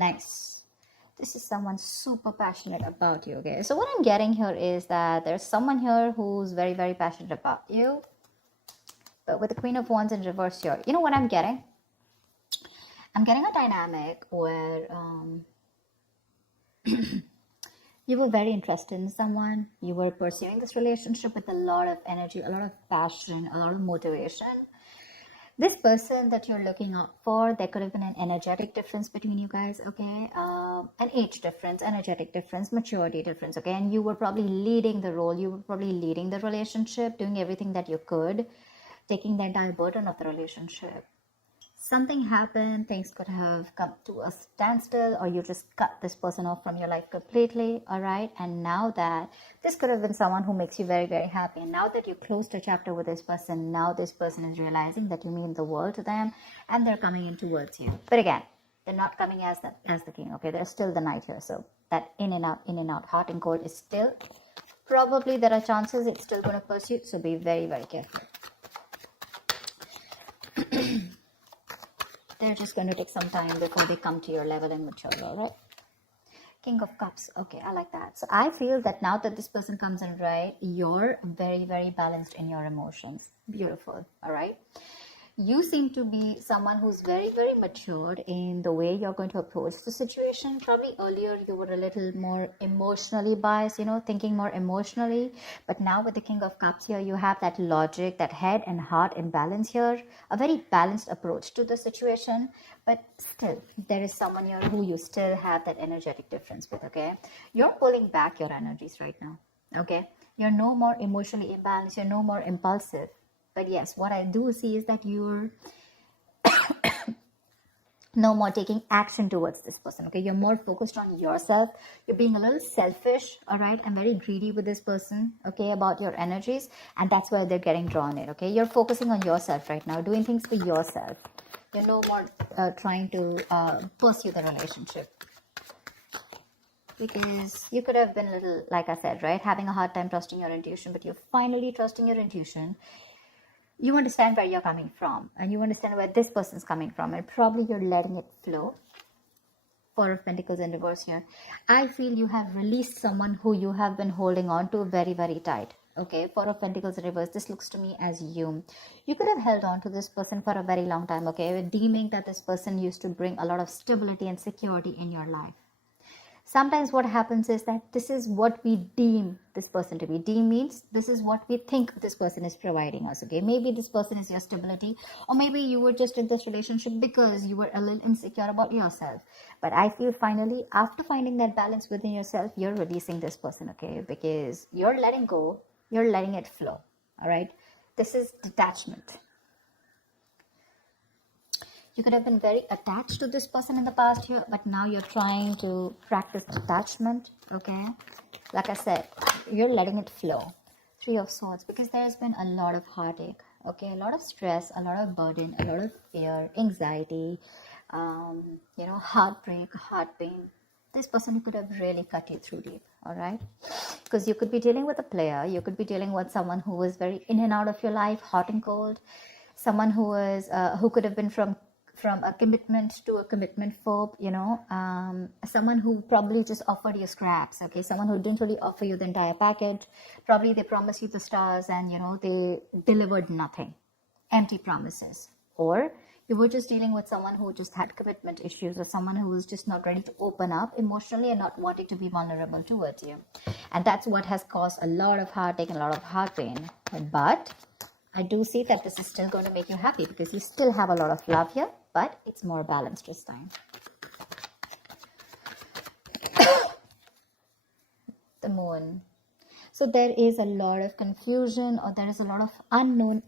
Nice. This is someone super passionate about you, okay? So what I'm getting here is that there's someone here who's very, very passionate about you. But with the Queen of Wands in reverse here, you know what I'm getting? I'm getting a dynamic where you were very interested in someone. You were pursuing this relationship with a lot of energy, a lot of passion, a lot of motivation. This person that you're looking out for, there could have been an energetic difference between you guys, okay? An age difference, energetic difference, maturity difference, okay? And you were probably leading the role. You were probably leading the relationship, doing everything that you could, taking the entire burden of the relationship. Something happened, things could have come to a standstill, or you just cut this person off from your life completely, all right? And now that this could have been someone who makes you very, very happy, and now that you closed a chapter with this person, now this person is realizing that you mean the world to them, and they're coming in towards you. But again, they're not coming as the king, okay? There's still the knight here, so that in and out, hot and cold is still, probably there are chances it's still going to pursue, so be very, very careful. They're just going to take some time before they come to your level and mature, all right? King of Cups. Okay, I like that. So I feel that now that this person comes in, right, you're very, very balanced in your emotions. Beautiful, all right? You seem to be someone who's very, very matured in the way you're going to approach the situation. Probably earlier you were a little more emotionally biased, you know, thinking more emotionally. But now with the King of Cups here, you have that logic, that head and heart in balance here. A very balanced approach to the situation. But still, there is someone here who you still have that energetic difference with, okay? You're pulling back your energies right now, okay? You're no more emotionally imbalanced. You're no more impulsive. But yes, what I do see is that you're no more taking action towards this person, okay? You're more focused on yourself. You're being a little selfish, all right? And very greedy with this person, okay, about your energies. And that's where they're getting drawn in, okay? You're focusing on yourself right now, doing things for yourself. You're no more trying to pursue the relationship. Because you could have been a little, like I said, right? Having a hard time trusting your intuition, but you're finally trusting your intuition. You understand where you're coming from, and you understand where this person's coming from, and probably you're letting it flow. Four of Pentacles in reverse here. I feel you have released someone who you have been holding on to very, very tight. Okay, Four of Pentacles in reverse. This looks to me as you. You could have held on to this person for a very long time, okay, deeming that this person used to bring a lot of stability and security in your life. Sometimes what happens is that this is what we deem this person to be. Deem means this is what we think this person is providing us, okay? Maybe this person is your stability, or maybe you were just in this relationship because you were a little insecure about yourself. But I feel finally, after finding that balance within yourself, you're releasing this person, okay? Because you're letting go, you're letting it flow, all right? This is detachment. You could have been very attached to this person in the past here, but now you're trying to practice detachment, okay? Like I said, you're letting it flow. Three of Swords, because there's been a lot of heartache, okay? A lot of stress, a lot of burden, a lot of fear, anxiety, you know, heartbreak, heart pain. This person could have really cut you through deep, all right? Because you could be dealing with a player. You could be dealing with someone who was very in and out of your life, hot and cold. Someone who was, who could have been from a commitment to a commitment phobe, you know, someone who probably just offered you scraps, okay, someone who didn't really offer you the entire package. Probably they promised you the stars and, you know, they delivered nothing, empty promises. Or you were just dealing with someone who just had commitment issues, or someone who was just not ready to open up emotionally and not wanting to be vulnerable towards you. And that's what has caused a lot of heartache and a lot of heart pain. But I do see that this is still going to make you happy, because you still have a lot of love here, but it's more balanced this time. The Moon. So there is a lot of confusion, or there is a lot of unknown.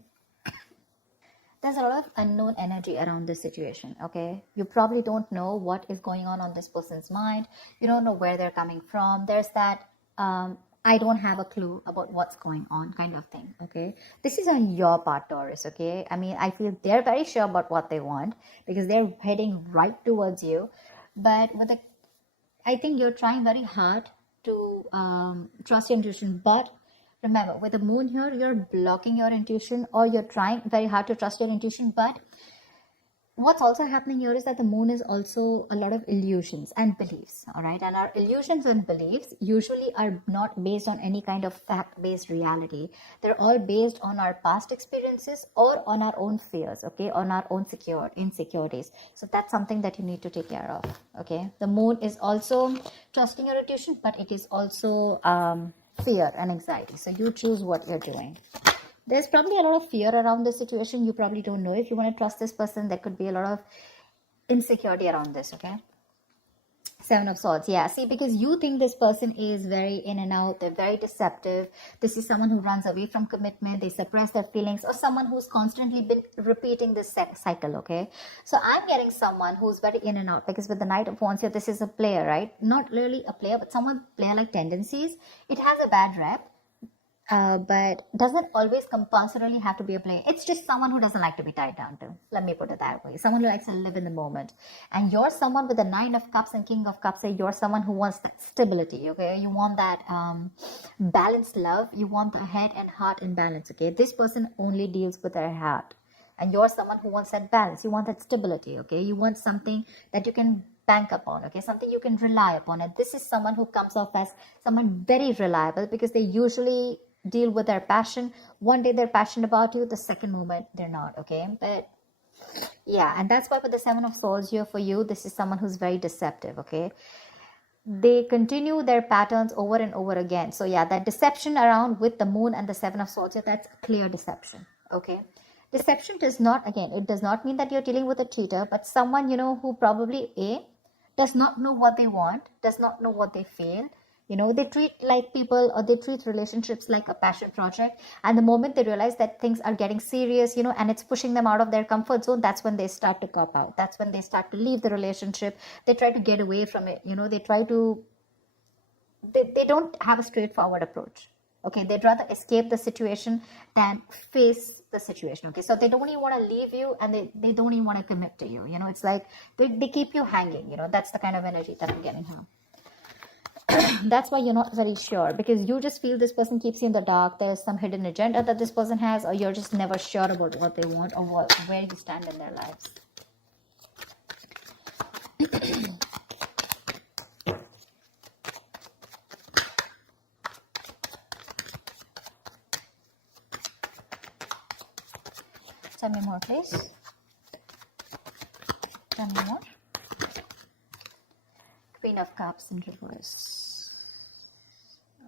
There's a lot of unknown energy around this situation, okay? You probably don't know what is going on this person's mind. You don't know where they're coming from. There's that I don't have a clue about what's going on kind of thing, okay? This is on your part, Taurus, okay? I mean, I feel they're very sure about what they want, because they're heading right towards you. But with I think you're trying very hard to trust your intuition. But remember, with the Moon here, you're blocking your intuition, or you're trying very hard to trust your intuition, but what's also happening here is that the moon is also a lot of illusions and beliefs, all right? And our illusions and beliefs usually are not based on any kind of fact-based reality. They're all based on our past experiences or on our own fears, okay, on our own insecurities. So that's something that you need to take care of, okay? The moon is also trusting your intuition, but it is also fear and anxiety. So you choose what you're doing. There's probably a lot of fear around this situation. You probably don't know if you want to trust this person. There could be a lot of insecurity around this, okay? Seven of Swords, yeah. See, because you think this person is very in and out. They're very deceptive. This is someone who runs away from commitment. They suppress their feelings, or someone who's constantly been repeating this cycle, okay? So I'm getting someone who's very in and out, because with the Knight of Wands here, this is a player, right? Not really a player, but someone player-like tendencies. It has a bad rep. But doesn't always compulsorily have to be a player. It's just someone who doesn't like to be tied down to. Let me put it that way. Someone who likes to live in the moment. And you're someone with the Nine of Cups and King of Cups. You're someone who wants that stability, okay? You want that balanced love. You want the head and heart in balance, okay? This person only deals with their heart. And you're someone who wants that balance. You want that stability, okay? You want something that you can bank upon, okay? Something you can rely upon. And this is someone who comes off as someone very reliable, because they usually deal with their passion. One day they're passionate about you, the second moment they're not, okay? But yeah, and that's why with the Seven of Swords here for you, this is someone who's very deceptive, okay? They continue their patterns over and over again. So yeah, that deception around with the moon and the Seven of Swords here, that's a clear deception, okay? Deception does not, again, it does not mean that you're dealing with a cheater, but someone, you know, who probably does not know what they want, does not know what they feel. You know, they treat like people, or they treat relationships like a passion project. And the moment they realize that things are getting serious, you know, and it's pushing them out of their comfort zone, that's when they start to cop out. That's when they start to leave the relationship. They try to get away from it. You know, they don't have a straightforward approach. Okay, they'd rather escape the situation than face the situation. Okay, so they don't even want to leave you, and they don't even want to commit to you. You know, it's like they keep you hanging. You know, that's the kind of energy that I'm getting here. That's why you're not very sure, because you just feel this person keeps you in the dark. There's some hidden agenda that this person has, or you're just never sure about what they want, or where you stand in their lives. Tell me more, please. Tell me more. Queen of Cups in reverse.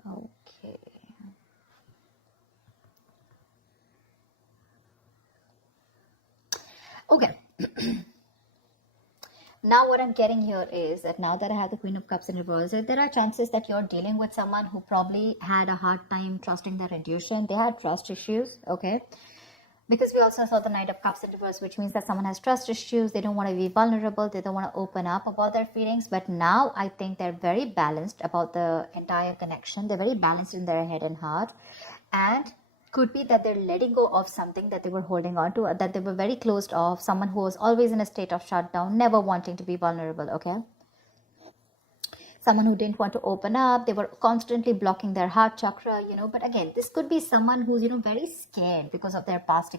Okay. Okay. Now what I'm getting here is that now that I have the Queen of Cups in reverse, there are chances that you're dealing with someone who probably had a hard time trusting their intuition. They had trust issues, okay? Because we also saw the Knight of Cups in reverse, which means that someone has trust issues. They don't want to be vulnerable. They don't want to open up about their feelings. But now I think they're very balanced about the entire connection. They're very balanced in their head and heart. And could be that they're letting go of something that they were holding on to, that they were very closed off. Someone who was always in a state of shutdown, never wanting to be vulnerable, okay? Someone who didn't want to open up. They were constantly blocking their heart chakra, you know. But again, this could be someone who's, you know, very scared because of their past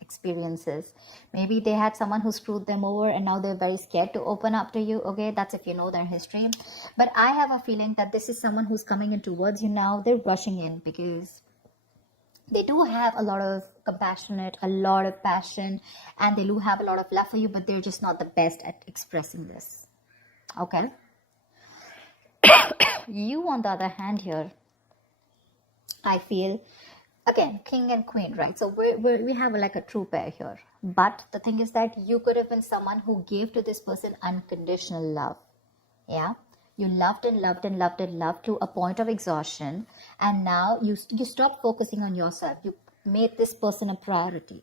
experiences. Maybe they had someone who screwed them over, and now they're very scared to open up to you, okay? That's if you know their history. But I have a feeling that this is someone who's coming in towards you now. They're rushing in because they do have a lot of compassionate, a lot of passion, and they do have a lot of love for you, but they're just not the best at expressing this, okay? You, on the other hand here, I feel, again, king and queen, right? So we have like a true pair here. But the thing is that you could have been someone who gave to this person unconditional love. Yeah? You loved and loved and loved and loved to a point of exhaustion. And now you stopped focusing on yourself. You made this person a priority.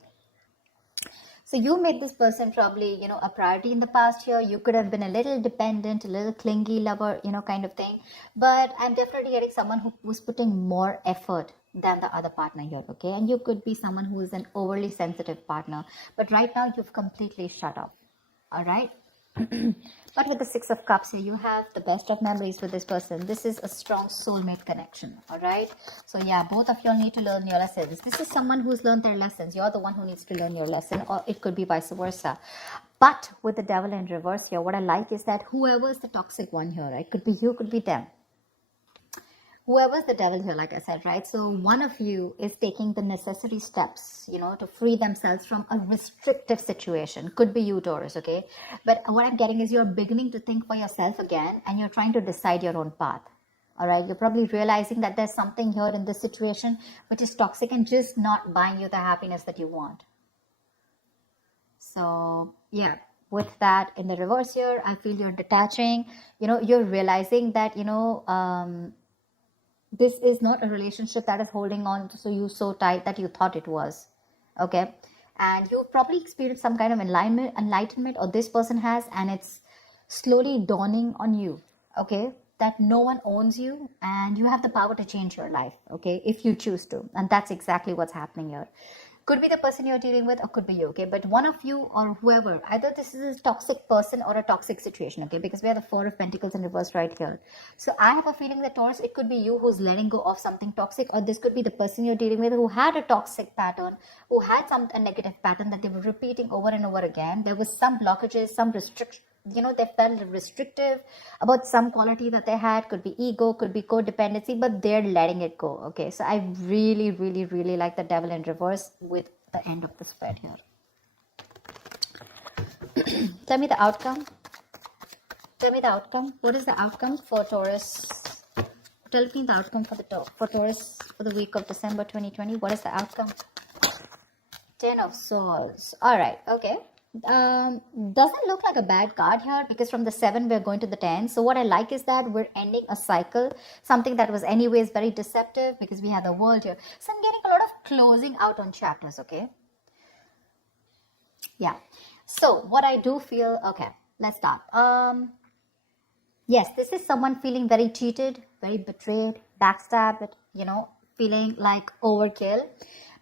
So you made this person probably, you know, a priority in the past year. You could have been a little dependent, a little clingy lover, you know, kind of thing. But I'm definitely getting someone who was putting more effort than the other partner here, okay? And you could be someone who is an overly sensitive partner. But right now, you've completely shut up, all right? But with the Six of Cups here, you have the best of memories with this person. This is a strong soulmate connection, all right? So yeah, both of you all need to learn your lessons. This is someone who's learned their lessons. You're the one who needs to learn your lesson, or it could be vice versa. But with the devil in reverse here, what I like is that whoever is the toxic one here, right? Could be you, could be them. Whoever's the devil here, like I said, right? So one of you is taking the necessary steps, you know, to free themselves from a restrictive situation. Could be you, Taurus, okay? But what I'm getting is you're beginning to think for yourself again, and you're trying to decide your own path. All right, you're probably realizing that there's something here in this situation which is toxic and just not buying you the happiness that you want. So yeah, with that in the reverse here, I feel you're detaching. You know, you're realizing that, you know, this is not a relationship that is holding on to you so tight that you thought it was. Okay, and you've probably experienced some kind of enlightenment, or this person has, and it's slowly dawning on you, okay, that no one owns you and you have the power to change your life, okay, if you choose to. And that's exactly what's happening here. Could be the person you're dealing with, or could be you, okay? But one of you or whoever, either this is a toxic person or a toxic situation, okay? Because we have the Four of Pentacles in reverse right here. So I have a feeling that, Taurus, it could be you who's letting go of something toxic, or this could be the person you're dealing with who had a toxic pattern, who had a negative pattern that they were repeating over and over again. There was some blockages, some restriction. You know, they felt restrictive about some quality that they had. Could be ego, could be codependency, but they're letting it go. Okay, so I really, really, really like the devil in reverse with the end of the spread here. Tell me the outcome. Tell me the outcome. What is the outcome for Taurus? Tell me the outcome for Taurus for the week of December 2020. What is the outcome? 10 of Swords. All right, okay. Doesn't look like a bad card here, because from the 7 we're going to the 10. So what I like is that we're ending a cycle, something that was anyways very deceptive, because we have the World here. So I'm getting a lot of closing out on chapters, okay? Yeah. So what I do feel, okay, let's start. Yes, this is someone feeling very cheated, very betrayed, backstabbed, you know, feeling like overkill.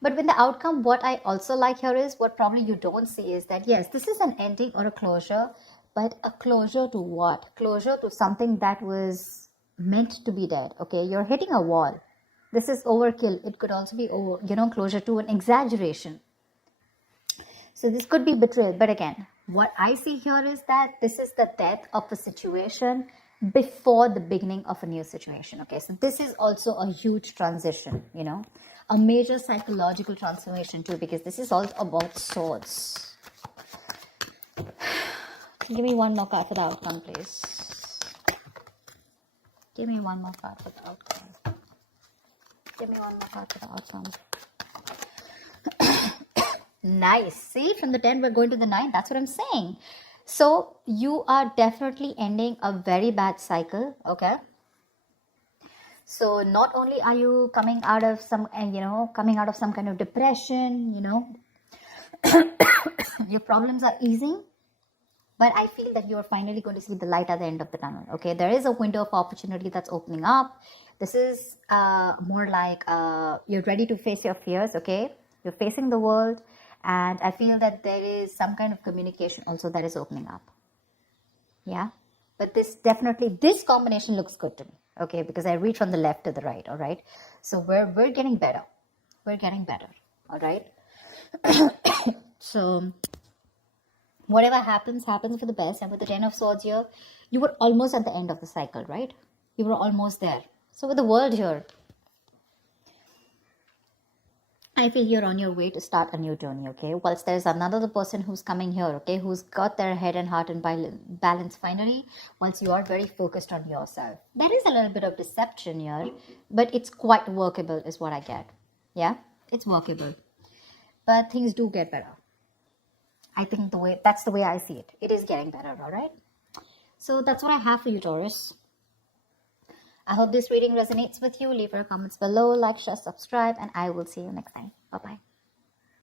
But with the outcome, what I also like here is, what probably you don't see is that, yes, this is an ending or a closure, but a closure to what? Closure to something that was meant to be dead, okay? You're hitting a wall. This is overkill. It could also be, you know, closure to an exaggeration. So this could be betrayal. But again, what I see here is that this is the death of a situation before the beginning of a new situation, okay? So this is also a huge transition, you know, a major psychological transformation too, because this is all about swords. Give me one more card for the outcome, please. Give me one more card for the outcome. Give me one more card for the outcome. Nice. See, from the 10 we're going to the 9. That's what I'm saying. So you are definitely ending a very bad cycle, okay? So not only are you coming out of some, you know, coming out of some kind of depression, you know, your problems are easing, but I feel that you're finally going to see the light at the end of the tunnel, okay? There is a window of opportunity that's opening up. This is more like you're ready to face your fears, okay? You're facing the world, and I feel that there is some kind of communication also that is opening up. Yeah, but this definitely, this combination looks good to me, okay? Because I read from the left to the right, all right? So we're getting better. We're getting better, all right? So whatever happens, happens for the best. And with the 10 of Swords here, you were almost at the end of the cycle, right? You were almost there. So with the World here, I feel you're on your way to start a new journey, okay? Whilst there's another person who's coming here, okay? Who's got their head and heart in balance finally, once you are very focused on yourself. There is a little bit of deception here, but it's quite workable is what I get. Yeah? It's workable. But things do get better. I think that's the way I see it. It is getting better, all right? So that's what I have for you, Taurus. I hope this reading resonates with you. Leave your comments below, like, share, subscribe, and I will see you next time. Bye-bye.